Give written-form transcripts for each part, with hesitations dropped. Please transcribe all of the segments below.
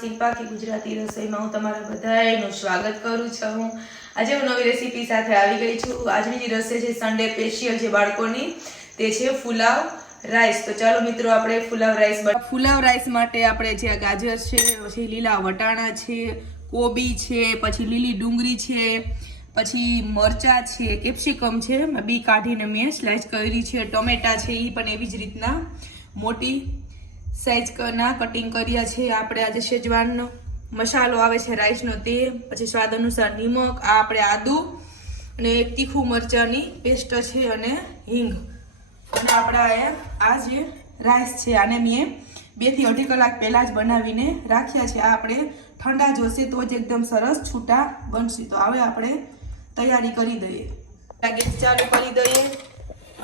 શિલ્પા કે ગુજરાતી રસોઈમાં હું તમારા બધાયનું સ્વાગત કરું છું। આજે હું નવી રેસીપી સાથે આવી ગઈ છું। આજની જે રસોઈ છે સન્ડે સ્પેશિયલ છે બાળકોની, તે છે પુલાવ રાઈસ। તો ચાલો મિત્રો આપણે પુલાવ રાઈસ માટે આપણે જે ગાજર છે, પછી લીલા વટાણા છે, કોબી છે, પછી લીલી ડુંગળી છે, પછી મરચા છે, કેપ્સિકમ છે, બી કાઢીને મેં સ્લાઇસ કરી છે, ટોમેટા છે એ પણ એવી જ રીતના મોટી સાઈઝ ના કટિંગ કર્યા છે। આપણે આજે શેજવાન મસાલો આવે છે રાઈસનો તે, પછી સ્વાદ અનુસાર નિમક, આ આપણે આદુ અને તીખું મરચાની પેસ્ટ છે અને હિંગ, અને આપણા આ જે રાઈસ છે આને મેં 2 થી 2.5 કલાક પહેલા જ બનાવીને રાખ્યા છે। આ આપણે ઠંડા જોશે તો જ એકદમ સરસ છૂટા બનશે। તો હવે આપણે તૈયારી કરી દઈએ। ગેસ ચાલુ કરી દઈએ।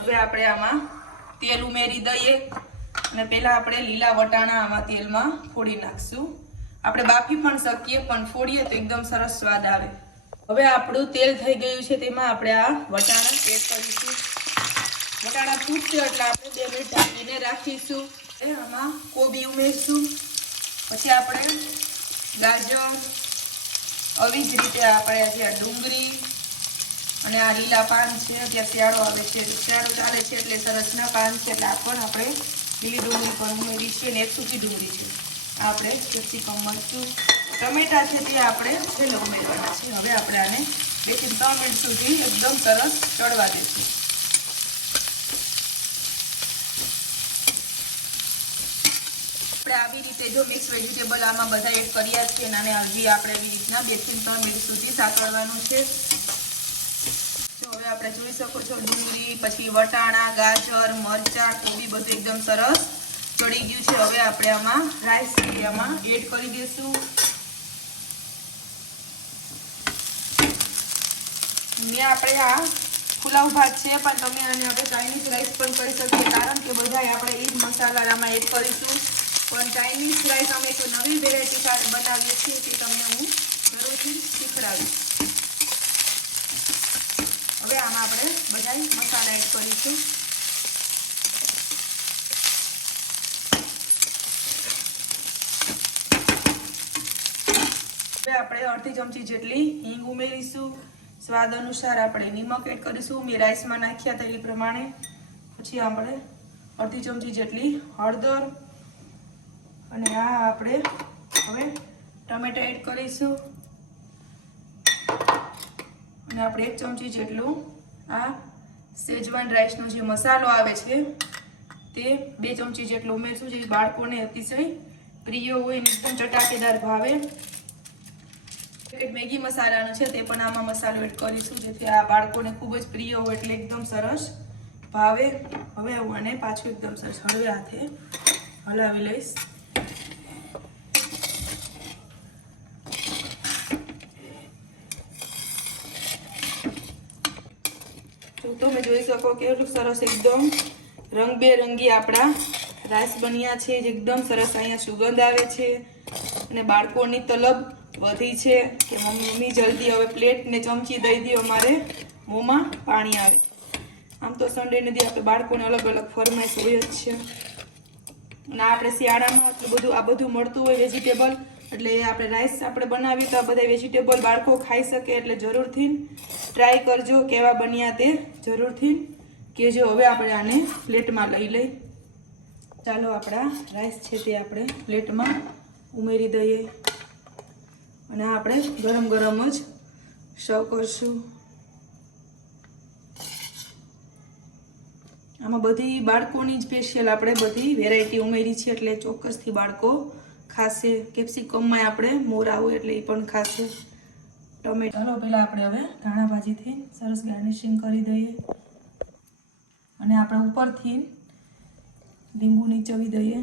હવે આપણે આમાં તેલ ઉમેરી દઈએ અને પહેલા આપણે લીલા વટાણા આમાં તેલમાં ફોડી નાખશું। આપણે બાફી પણ શકીએ, પણ ફોડીએ તો એકદમ સરસ સ્વાદ આવે। હવે આપણું તેલ થઈ ગયું છે, તેમાં આપણે આ વટાણા એડ કરીશું। વટાણા ફૂટશે એટલે આપણે 2 મિનિટ ઢાંકીને રાખીશું। આમાં કોબી ઉમેરશું, પછી આપણે ગાજર, આવી જ રીતે આપણે જે આ ડુંગળી અને આ લીલા પાન છે, અત્યારે શિયાળો આવે છે, શિયાળો ચાલે છે એટલે સરસના પાન છે એટલે આ પણ આપણે લીલી ડુંગળી પણ ઉમેરી છે અને એક સૂકી ડુંગળી છે, આપણે કેપ્સિકમ, મરચું, ટમેટા છે તે આપણે છેલ્લે ઉમેરવાના છે। હવે આપણે આને 2 થી 3 મિનિટ સુધી એકદમ સરસ ચડવા દઈશું। આપણે આવી રીતે જો મિક્સ વેજીટેબલ આમાં બધા એડ કર્યા છે અને હજી આપણે એવી રીતના 2 થી 3 મિનિટ સુધી સાતળવાનું છે। હવે આપણે જોઈ શકો છો ડુંગળી, પછી વટાણા, ગાજર, મરચા, કોબી બધું એકદમ સરસ ચડી ગયું છે। હવે આપણે આમાં રાઈસ આમાં એડ કરી દઈશું। મેં આપણે આ પુલાવ ભાત છે, પણ તમે આને આપણે ચાઇનીઝ રાઈસ પણ કરી શકીએ, કારણ કે બધા આપણે એ જ મસાલા આમાં એડ કરીશું। પણ ચાઇનીઝ રાઈસ અમે તો નવી વેરાયટી બનાવીએ છીએ, તે તમને હું જરૂરથી શીખડાવીશ। હવે આમાં આપણે બધા મસાલા એડ કરીશું। હવે આપણે અડધી ચમચી જેટલી હિંગ ઉમેરીશું। સ્વાદ અનુસાર આપણે નિમક એડ કરીશું, મેં રાઈસમાં નાખ્યા હતા એ પ્રમાણે। પછી આપણે અડધી ચમચી જેટલી હળદર, અને આ આપણે હવે ટમેટા એડ કરીશું, અને આપણે 1 ચમચી જેટલું આ શેજવાન રાઈસનો જે મસાલો આવે છે તે 2 ચમચી જેટલું ઉમેરશું, જે બાળકોને અતિશય પ્રિય હોય અને એકદમ ચટાકેદાર ભાવે। મેગી મસાલાનો છે તે પણ આમાં મસાલો એડ કરીશું, જેથી આ બાળકોને ખૂબ જ પ્રિય હોય એટલે એકદમ સરસ ભાવે। હવે હું આને પાછું એકદમ સરસ હળવે હાથે હલાવી લઈશ। તમે જોઈ શકો કેટલું સરસ એકદમ રંગબેરંગી આપણા રાઈસ બન્યા છે, જે એકદમ સરસ અહીંયા સુગંધ આવે છે અને બાળકોની તલબ વધી છે કે મમ્મી જલ્દી હવે પ્લેટ ને ચમચી દઈ દો, અમારે મોંમાં પાણી આવે। આમ તો સન્ડેને દી આપણે બાળકોને અલગ અલગ ફરમાઈશ હોય જ છે, અને આપણે શિયાળામાં આ બધું મળતું હોય વેજીટેબલ, એટલે આપણે રાઈસ આપણે બનાવીએ તો આ બધા વેજીટેબલ બાળકો ખાઈ શકે, એટલે જરૂરથી ટ્રાય કરજો, કેવા બન્યા તે જરૂરથી કહેજો। હવે આપણે આને પ્લેટમાં લઈ લઈ। ચાલો આપણા રાઈસ છે તે આપણે પ્લેટમાં ઉમેરી દઈએ, અને આપણે ગરમ ગરમ જ સર્વ કરશું। આમાં બધી બાળકોની સ્પેશિયલ આપણે બધી વેરાયટી ઉમેરી છે, એટલે ચોક્કસથી બાળકો ખાશે। કેપ્સિકમમાં આપણે મોરા હોય એટલે એ પણ ખાશે। ટમેટાનો પહેલાં આપણે હવે ધાણા ભાજીથી સરસ ગાર્નિશિંગ કરી દઈએ, અને આપણે ઉપરથી લીંબુ નીચોવી દઈએ।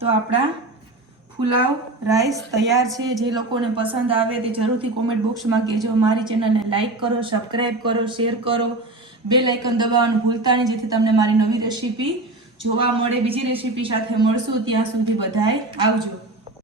તો આપણા પુલાવ રાઈસ તૈયાર છે। જે લોકોને પસંદ આવે તે જરૂરથી કોમેન્ટ બોક્સમાં કહેજો। મારી ચેનલને લાઈક કરો, સબસ્ક્રાઈબ કરો, શેર કરો, બેલ આઇકન દબાવવાનું ભૂલતા નહીં, જેથી તમને મારી નવી રેસીપી જોવા મળે। બીજી રેસીપી સાથે મળશું, ત્યાં સુધી બધાય આવજો।